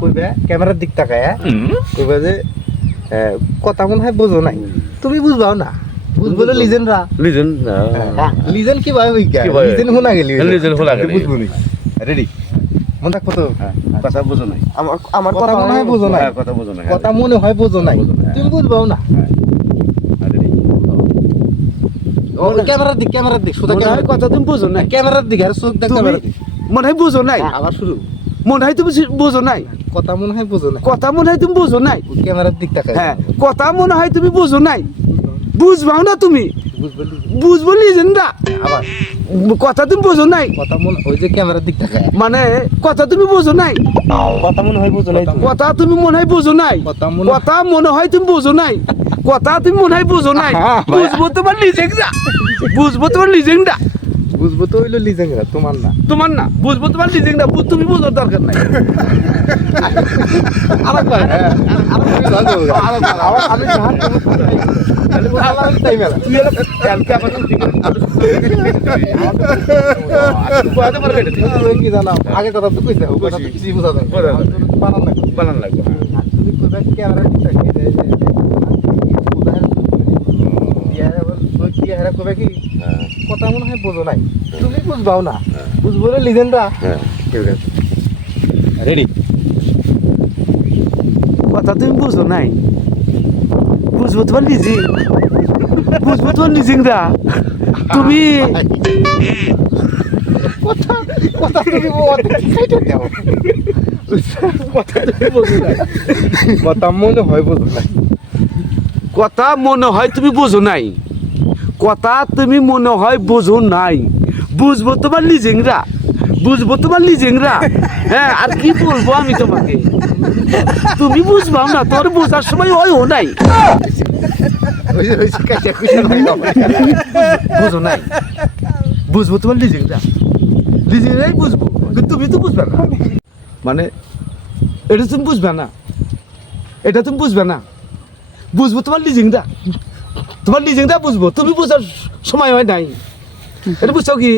কইবে ক্যামেরার দিক তাকায় কইবে যে কথা মনে হয় বোঝো নাই তুমি বুঝবাও না বুঝবো তো লিজেন্ডরা লিজেন্ড কি ভাই হইকা লিজেন্ড হোনা গেলি বুঝবো নি রেডি মন থাকবো তো কথা বুঝো নাই আমার কথা মনে হয় বোঝো নাই কথা বুঝো নাই কথা মনে হয় বোঝো নাই তুমি বুঝবাও না ও ক্যামেরার দিক শুধু ক্যামেরার কথা তুমি বুঝো নাই ক্যামেরার দিক আর চোখ দেখ ক্যামেরার দিক মনে হয় বুঝো নাই আবার শুরু মনে হয় তুমি বুঝো নাই কথা মনে হয় বোঝো নাই কথা মনে হয় তুমি বুঝো নাই ক্যামেরার দিক তাকায় হ্যাঁ কথা মনে হয় তুমি বুঝো নাই বুঝবাও না তুমি বুঝবলি বুঝবো লিজেন্ডা আবার কথা তুমি বুঝো নাই কথা মনে ওই যে ক্যামেরার দিক তাকায় মানে কথা তুমি বুঝো নাই কথা মনে হয় বোঝো নাই কথা তুমি মনে হয় বুঝো নাই কথা মনে কথা মনে হয় তুমি বুঝো নাই কথা তুমি মনে হয় বুঝো নাই বুঝবো তোমার লিজেন্ডা বুঝবো তোমার লিজেন্ডা বুঝবো তো হইলো লিজেন্ডরা তোমার না তোমার না বুঝবো তোমার লিজেন্ডা তুমি বোঝার দরকার নাই আরেক ভাই আমি জাহাজ তাহলে বলা তাই মেলা তুই এলা কালকে আমার কথা পারবে তুমি কি জানো আগে কথা তো কইছো কথা তো কিছু বুঝা যায় বানান লাগবে তুমি কোথায় ক্যামেরা দিক তাকাই কি কথা মনে হয় বোঝো নাই তুমি বুঝবাও না বুঝবো রে লিজেন্ডরা রেডি কথা তুমি বুঝো নাই বুঝবো তোমার লিজিং বুঝবো তোমার লিজিংরা তুমি কথা কথা তুমি সাইডে দাও কথা তুমি বোঝো নাই কথা মনে হয় বোঝো নাই কথা মনে হয় তুমি বোঝো নাই কথা তুমি মনে হয় বোঝো নাই বুঝবো তোমার লিজিংরা বুঝবো তোমার লিজিংরা হ্যাঁ আর কি বলবো আমি তোমাকে তুমি বুঝবাও না তোর বোঝার সময় ও নাই বুঝো নাই বুঝবো তোমার লিজিংরা লিজিংরাই বুঝবো কিন্তু তুমি তো বুঝবে না মানে এটা তুমি বুঝবে না এটা তুমি বুঝবে না বুঝবো তোমার লিজিংটা বুঝবো তুমি বোঝার সময় হয় নাই এটা বুঝছো কি